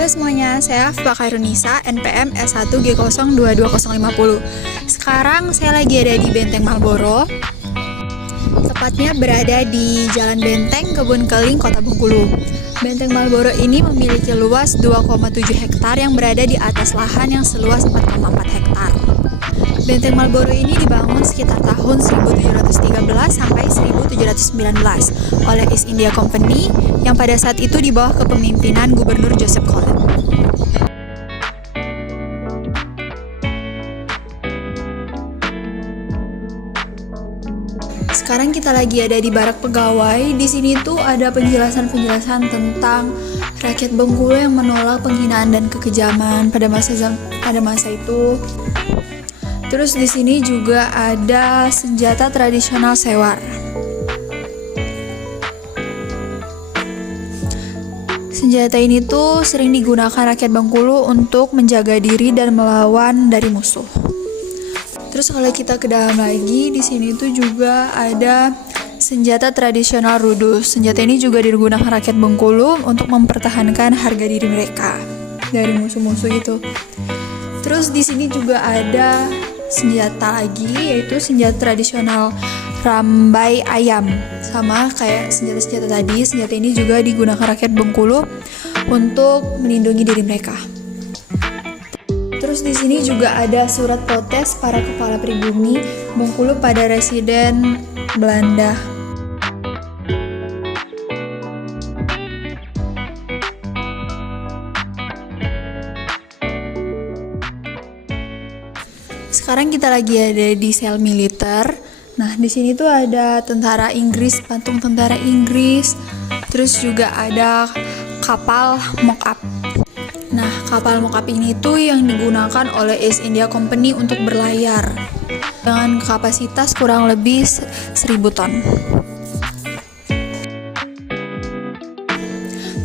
Halo semuanya, saya Affa Khairunisa, NPM S1 G022050. Sekarang saya lagi ada di Benteng Malboro, tepatnya berada di Jalan Benteng, Kebun Keling, Kota Bengkulu. Benteng Malboro ini memiliki luas 2,7 hektar yang berada di atas lahan yang seluas 4,4 hektar. Benteng Malboro ini dibangun sekitar tahun 1713 sampai 1719 oleh East India Company yang pada saat itu di bawah kepemimpinan Gubernur Joseph Collett. Sekarang kita lagi ada di barak pegawai. Di sini tuh ada penjelasan-penjelasan tentang rakyat Bengkulu yang menolak penghinaan dan kekejaman pada masa itu. Terus di sini juga ada senjata tradisional sewar. Senjata ini tuh sering digunakan rakyat Bengkulu untuk menjaga diri dan melawan dari musuh. Terus kalau kita ke dalam lagi, di sini tuh juga ada senjata tradisional rudus. Senjata ini juga digunakan rakyat Bengkulu untuk mempertahankan harga diri mereka dari musuh-musuh itu. Terus di sini juga ada senjata lagi, yaitu senjata tradisional rambai ayam. Sama kayak senjata-senjata tadi, senjata ini juga digunakan rakyat Bengkulu untuk melindungi diri mereka. Terus di sini juga ada surat protes para kepala pribumi Bengkulu pada residen Belanda. Sekarang kita lagi ada di sel militer. Nah, di sini tuh ada tentara Inggris, patung tentara Inggris. Terus juga ada kapal mock-up. Nah, kapal mock-up ini tuh yang digunakan oleh East India Company untuk berlayar dengan kapasitas kurang lebih 1000 ton.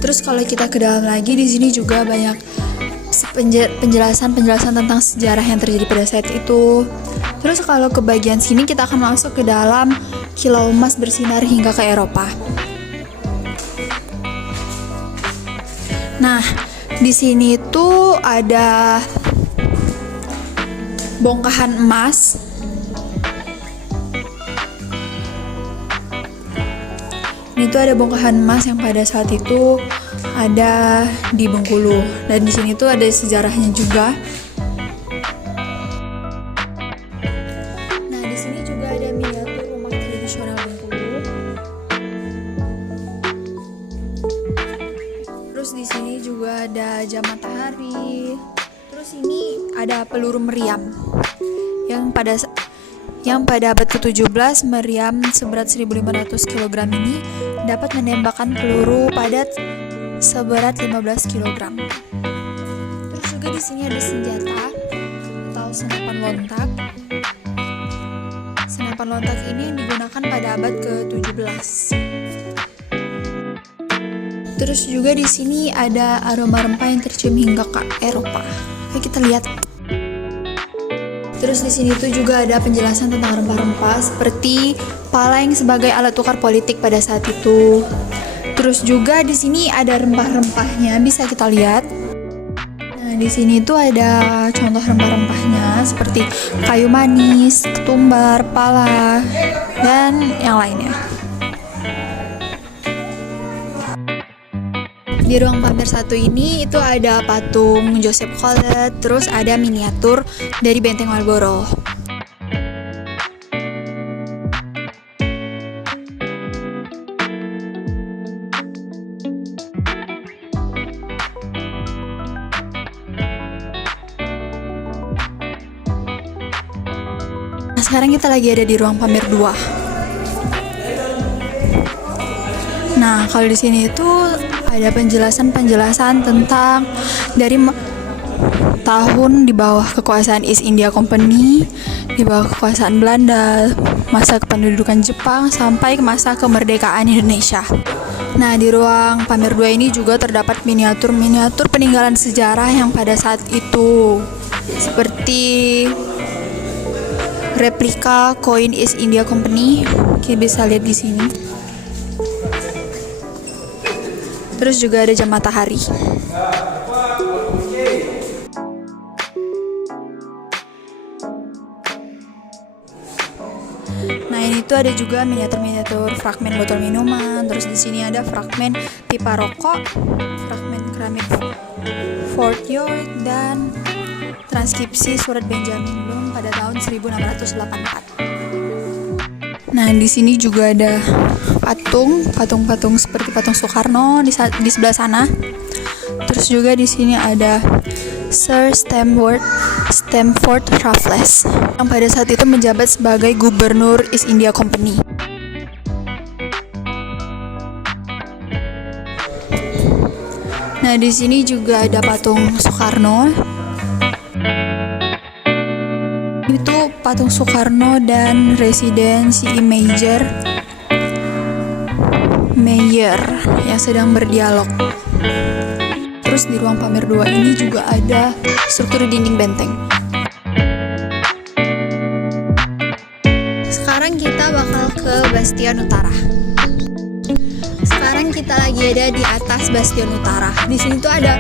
Terus kalau kita ke dalam lagi, di sini juga banyak penjelasan tentang sejarah yang terjadi pada saat itu. Terus kalau ke bagian sini kita akan masuk ke dalam Kilau Emas bersinar hingga ke Eropa. Nah, di sini tuh ada bongkahan emas. Ini tuh ada bongkahan emas yang pada saat itu ada di Bengkulu, dan di sini tuh ada sejarahnya juga. Nah, di sini juga ada miniatur rumah tradisional Bengkulu. Terus di sini juga ada jam matahari. Terus ini ada peluru meriam yang pada abad ke-17 meriam seberat 1500 kg ini dapat menembakkan peluru padat seberat 15 kg. Terus juga di sini ada senjata atau senapan lontak. Senapan lontak ini yang digunakan pada abad ke-17. Terus juga di sini ada aroma rempah yang tercium hingga ke Eropa. Ayo kita lihat. Terus di sini tuh juga ada penjelasan tentang rempah-rempah seperti paleng sebagai alat tukar politik pada saat itu. Terus juga di sini ada rempah-rempahnya, bisa kita lihat. Nah, di sini tuh ada contoh rempah-rempahnya seperti kayu manis, ketumbar, pala, dan yang lainnya. Di ruang pamer satu ini itu ada patung Joseph Collett, terus ada miniatur dari Benteng Malboro. Nah, sekarang kita lagi ada di ruang pamer 2. Nah, kalau di sini itu ada penjelasan tentang dari tahun di bawah kekuasaan East India Company, di bawah kekuasaan Belanda, masa kependudukan Jepang, sampai ke masa kemerdekaan Indonesia. Nah, di ruang pamer 2 ini juga terdapat miniatur peninggalan sejarah yang pada saat itu, seperti replika koin East India Company. Kita bisa lihat di sini. Terus juga ada jam matahari. itu ada juga miniatur-miniatur fragmen botol minuman. Terus di sini ada fragmen pipa rokok, fragmen keramik Fort York, dan transkripsi surat Benjamin Bloom pada tahun 1684. Nah, di sini juga ada patung-patung seperti patung Soekarno di sebelah sana. Terus juga di sini ada Sir Stamford Raffles yang pada saat itu menjabat sebagai gubernur East India Company. Nah, di sini juga ada patung Soekarno. Itu patung Soekarno dan residensi Mayer yang sedang berdialog. Terus di ruang pamer 2 ini juga ada struktur dinding benteng. Sekarang kita bakal ke Bastion Utara. Sekarang kita lagi ada di atas Bastion Utara. Di sini tuh ada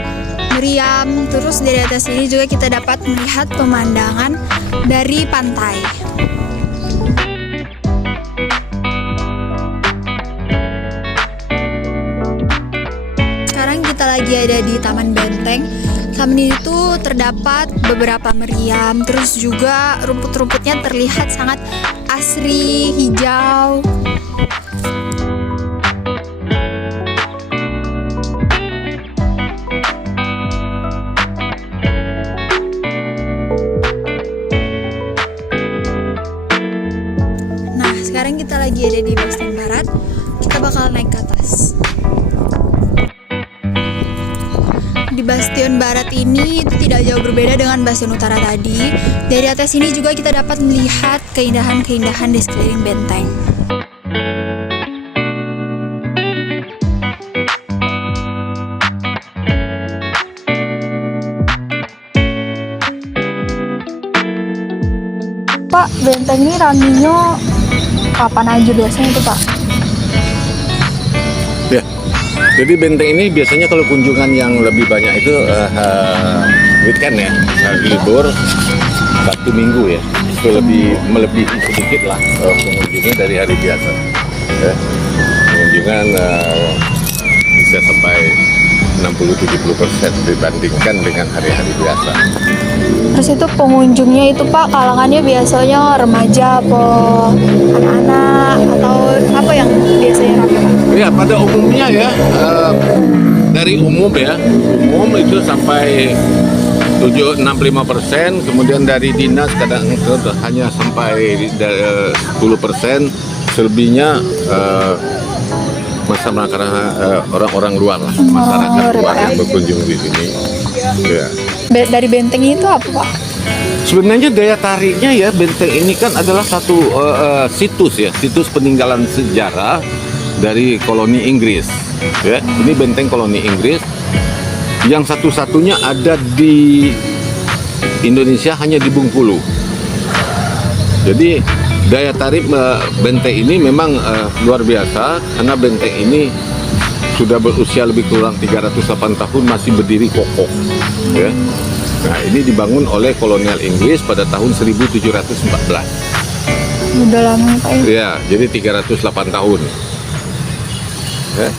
meriam, terus dari atas ini juga kita dapat melihat pemandangan dari pantai. Sekarang kita lagi ada di Taman Benteng. Taman itu terdapat beberapa meriam, terus juga rumput-rumputnya terlihat sangat asri, hijau. Nah, sekarang kita lagi ada di Bastion Barat. Kita bakal naik ke atas. Di Bastion Barat ini itu tidak jauh berbeda dengan Bastion Utara tadi. Dari atas ini juga kita dapat melihat keindahan-keindahan di sekeliling benteng. Pak, benteng ini ranginya kapan aja biasanya itu, Pak? Ya, jadi benteng ini biasanya kalau kunjungan yang lebih banyak itu weekend ya, hari libur, Sabtu Minggu ya, itu melebihi sedikit lah pengunjungnya dari hari biasa. Ya. Pengunjungan bisa sampai 60-70% dibandingkan dengan hari-hari biasa. Terus itu pengunjungnya itu, Pak, kalangannya biasanya remaja apa anak-anak atau apa yang biasanya ramai, Pak? Ya, pada umumnya ya, dari umum itu sampai 65%, kemudian dari dinas kadang hanya sampai 10%, selebihnya orang-orang luar lah, masyarakat luar yang berkunjung di sini. Ya. Dari benteng itu apa, Pak? Sebenarnya daya tariknya ya, benteng ini kan adalah satu situs peninggalan sejarah dari koloni Inggris. Ya, ini benteng koloni Inggris yang satu-satunya ada di Indonesia, hanya di Bengkulu. Jadi daya tarik benteng ini memang luar biasa, karena benteng ini sudah berusia lebih kurang 308 tahun, masih berdiri kokoh. Ya. Nah, ini dibangun oleh kolonial Inggris pada tahun 1714. Udah lama, Pak, ya? Ya, jadi 308 tahun. Ya.